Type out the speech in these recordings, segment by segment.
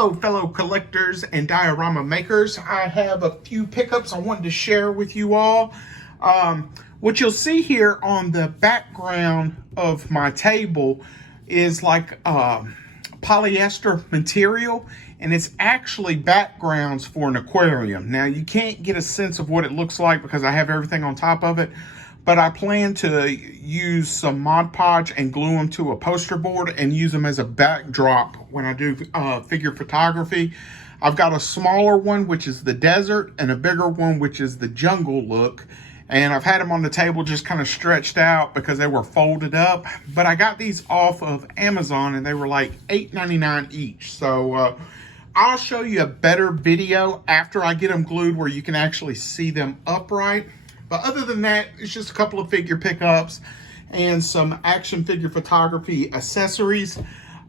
Hello, fellow collectors and diorama makers. I have a few pickups I wanted to share with you all. What you'll see here on the background of my table is like polyester material, and it's actually backgrounds for an aquarium. Now, you can't get a sense of what it looks like because I have everything on top of it, but I plan to use some Mod Podge and glue them to a poster board and use them as a backdrop when I do figure photography. I've got a smaller one, which is the desert, and a bigger one, which is the jungle look. And I've had them on the table just kind of stretched out because they were folded up. But I got these off of Amazon and they were like $8.99 each. So I'll show you a better video after I get them glued where you can actually see them upright. But other than that, it's just a couple of figure pickups and some action figure photography accessories.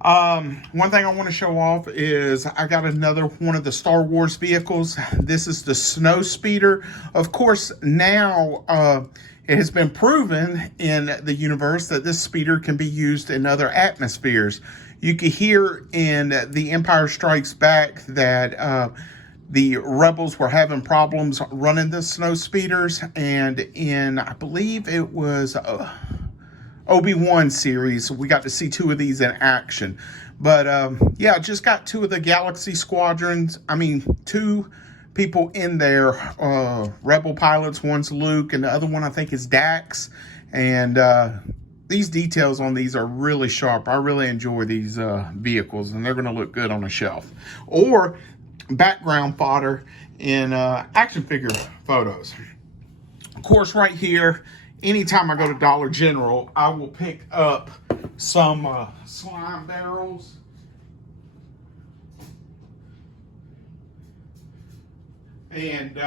One thing I want to show off is I got another one of the Star Wars vehicles. This is the Snow Speeder. Of course, now it has been proven in the universe that this speeder can be used in other atmospheres. You can hear in The Empire Strikes Back that the rebels were having problems running the snow speeders, and in, I believe it was Obi-Wan series, we got to see two of these in action. But yeah, just got two of the Galaxy Squadrons. I mean, two people in there, rebel pilots. One's Luke and the other one I think is Dax. And these details on these are really sharp. I really enjoy these vehicles, and they're going to look good on a shelf or background fodder in action figure photos. Of course, right here, anytime I go to Dollar General, I will pick up some slime barrels. And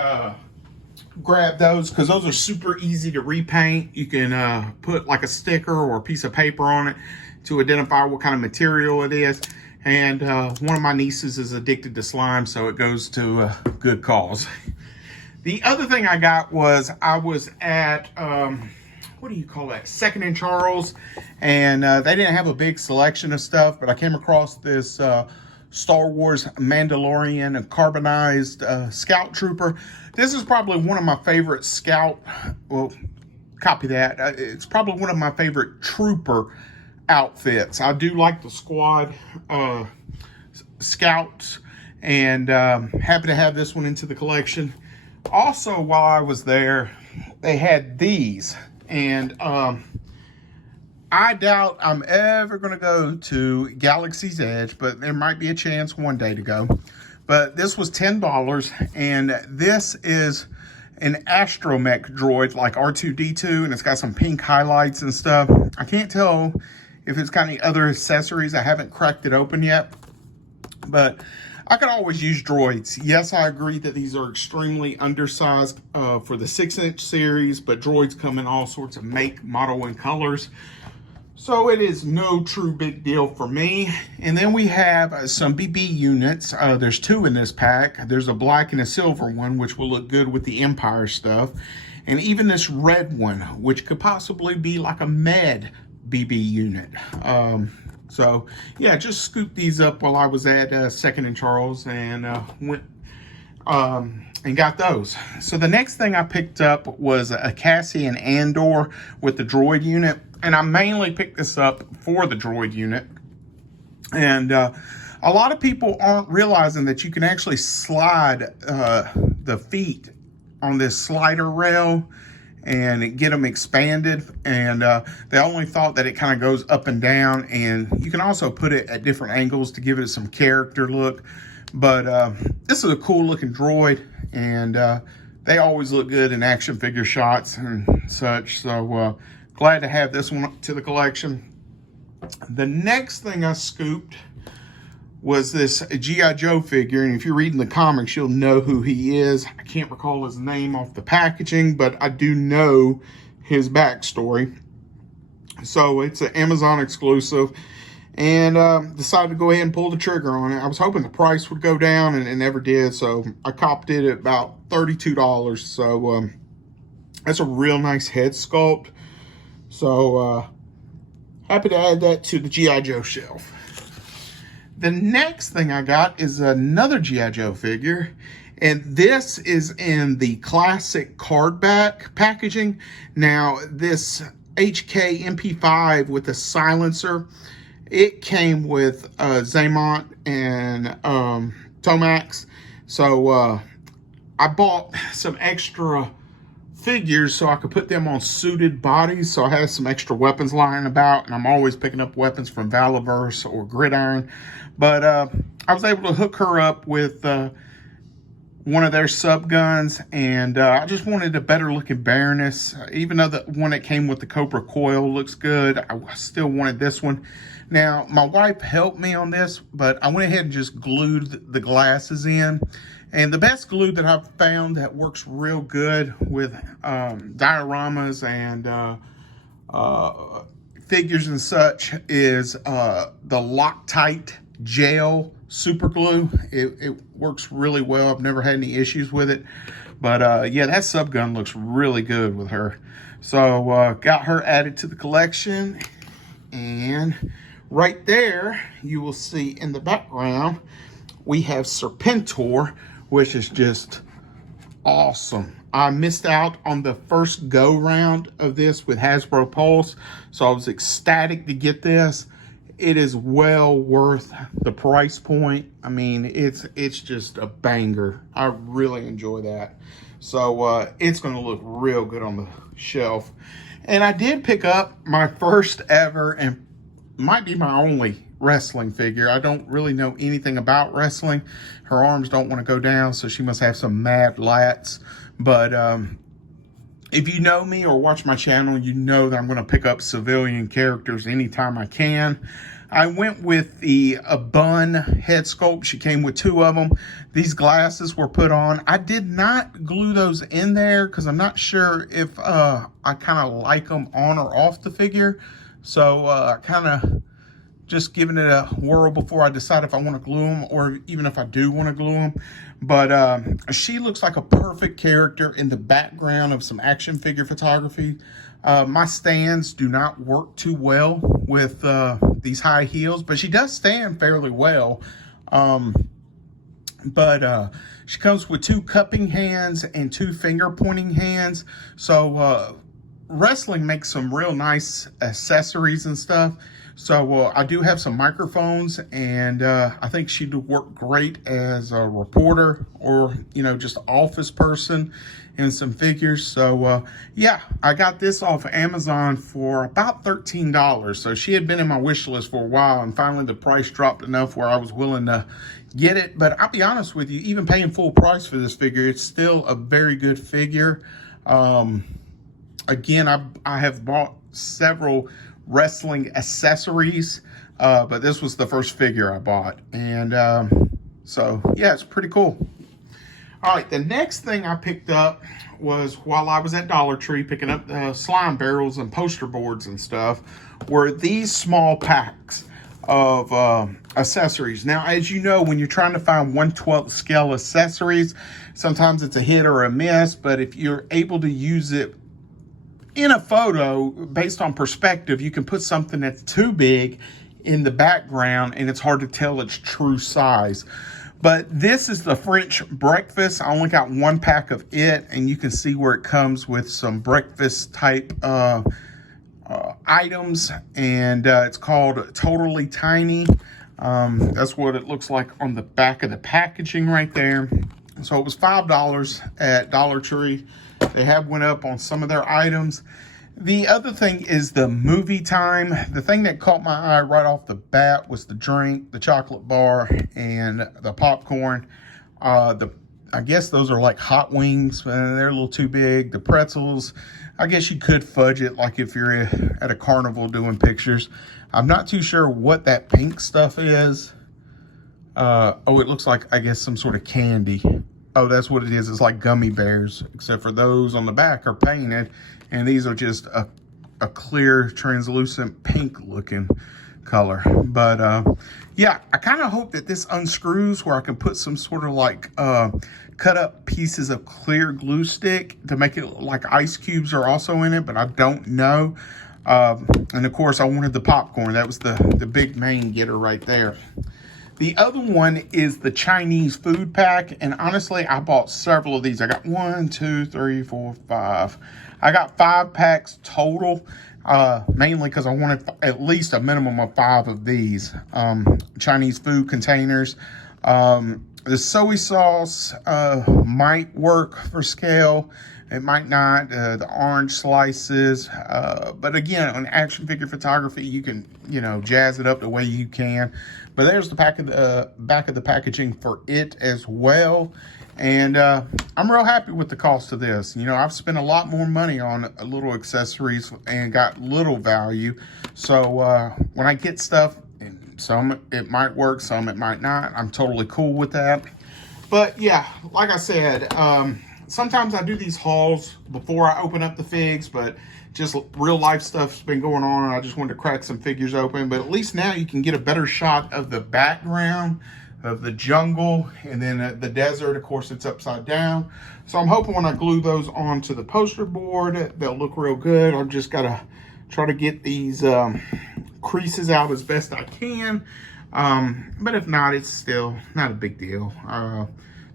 grab those because those are super easy to repaint. You can put like a sticker or a piece of paper on it to identify what kind of material it is. And one of my nieces is addicted to slime, so it goes to a good cause. The other thing I got was I was at, what do you call that? Second and Charles, and they didn't have a big selection of stuff, but I came across this Star Wars Mandalorian and carbonized Scout Trooper. This is probably one of my favorite Scout, well, copy that. It's probably one of my favorite Trooper outfits. I do like the squad Scouts, and happy to have this one into the collection. Also, while I was there, they had these, and I doubt I'm ever going to go to Galaxy's Edge, but there might be a chance one day to go. But this was $10, and this is an astromech droid like R2-D2, and it's got some pink highlights and stuff. I can't tell if it's got any other accessories. I haven't cracked it open yet, but I could always use droids. Yes, I agree that these are extremely undersized for the 6-inch series, but droids come in all sorts of make, model, and colors. So it is no true big deal for me. And then we have some BB units. There's two in this pack. There's a black and a silver one, which will look good with the Empire stuff. And even this red one, which could possibly be like a med BB unit. So yeah, just scooped these up while I was at Second and Charles, and went and got those. So the next thing I picked up was a Cassian Andor with the droid unit, and I mainly picked this up for the droid unit. And a lot of people aren't realizing that you can actually slide the feet on this slider rail and get them expanded, and they only thought that it kind of goes up and down, and you can also put it at different angles to give it some character look. But this is a cool looking droid, and they always look good in action figure shots and such, so glad to have this one to the collection. The next thing I scooped was this G.I. Joe figure, and if you're reading the comics, you'll know who he is. I can't recall his name off the packaging, but I do know his backstory. So it's an Amazon exclusive, and decided to go ahead and pull the trigger on it. I was hoping the price would go down, and it never did, so I copped it at about $32. So that's a real nice head sculpt. So happy to add that to the G.I. Joe shelf. The next thing I got is another G.I. Joe figure, and this is in the classic card back packaging. Now, this HK MP5 with a silencer, it came with Xamot and Tomax. So I bought some extra figures so I could put them on suited bodies. So I had some extra weapons lying about, and I'm always picking up weapons from Valaverse or Gridiron. But I was able to hook her up with one of their sub guns, and I just wanted a better looking Baroness. Even though the one that came with the Cobra coil looks good, I still wanted this one. Now, my wife helped me on this, but I went ahead and just glued the glasses in. And the best glue that I've found that works real good with dioramas and figures and such is the Loctite gel super glue. It works really well. I've never had any issues with it. But yeah, that sub gun looks really good with her. So got her added to the collection. And right there, you will see in the background, we have Serpentor, which is just awesome. I missed out on the first go round of this with Hasbro Pulse, so I was ecstatic to get this. It is well worth the price point. I mean, it's just a banger. I really enjoy that. So it's going to look real good on the shelf. And I did pick up my first ever, and might be my only, wrestling figure. I don't really know anything about wrestling. Her arms don't want to go down, so she must have some mad lats. But if you know me or watch my channel, you know that I'm going to pick up civilian characters anytime I can. I went with the Bun head sculpt. She came with 2 of them. These glasses were put on. I did not glue those in there because I'm not sure if I kind of like them on or off the figure. So I kind of just giving it a whirl before I decide if I want to glue them or even if I do want to glue them. But she looks like a perfect character in the background of some action figure photography. My stands do not work too well with these high heels, but she does stand fairly well. She comes with 2 cupping hands and 2 finger pointing hands. So wrestling makes some real nice accessories and stuff. So I do have some microphones, and I think she'd work great as a reporter or, you know, just office person in some figures. So yeah, I got this off of Amazon for about $13. So she had been in my wish list for a while, and finally the price dropped enough where I was willing to get it. But I'll be honest with you, even paying full price for this figure, it's still a very good figure. Again, I have bought several wrestling accessories, but this was the first figure I bought. And so yeah, it's pretty cool. All right, the next thing I picked up was, while I was at Dollar Tree picking up the slime barrels and poster boards and stuff, were these small packs of accessories. Now, as you know, when you're trying to find 1/12 scale accessories, sometimes it's a hit or a miss, but if you're able to use it in a photo based on perspective, you can put something that's too big in the background and it's hard to tell its true size. But this is the French breakfast. I only got 1 pack of it, and you can see where it comes with some breakfast type items, and it's called Totally Tiny. That's what it looks like on the back of the packaging right there. So it was $5 at Dollar Tree. They have went up on some of their items. The other thing is the movie time. The thing that caught my eye right off the bat was the drink, the chocolate bar, and the popcorn. I guess those are like hot wings. They're a little too big. The pretzels, I guess you could fudge it like if you're at a carnival doing pictures. I'm not too sure what that pink stuff is. Oh, it looks like, I guess, some sort of candy. Oh, that's what it is. It's like gummy bears, except for those on the back are painted, and these are just a clear, translucent, pink-looking color. But, yeah, I kind of hope that this unscrews where I can put some sort of, like, cut-up pieces of clear glue stick to make it look like ice cubes are also in it, but I don't know. And, of course, I wanted the popcorn. That was the big main getter right there. The other one is the Chinese food pack. And honestly, I bought several of these. I got 1, 2, 3, 4, 5. I got 5 packs total, mainly because I wanted at least a minimum of 5 of these Chinese food containers. The soy sauce might work for scale. It might not. The orange slices. But again, on action figure photography, you can, jazz it up the way you can. But there's the back of the packaging for it as well. And I'm real happy with the cost of this. I've spent a lot more money on little accessories and got little value. So when I get stuff, some it might work, some it might not. I'm totally cool with that. But yeah, like I said, sometimes I do these hauls before I open up the figs, but just real life stuff's been going on, and I just wanted to crack some figures open. But at least now you can get a better shot of the background of the jungle, and then the desert. Of course, it's upside down. So I'm hoping when I glue those onto the poster board, they'll look real good. I've just got to try to get these creases out as best I can. But if not, it's still not a big deal.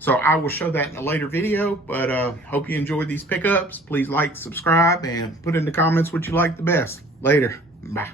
So I will show that in a later video, but hope you enjoyed these pickups. Please like, subscribe, and put in the comments what you like the best. Later. Bye.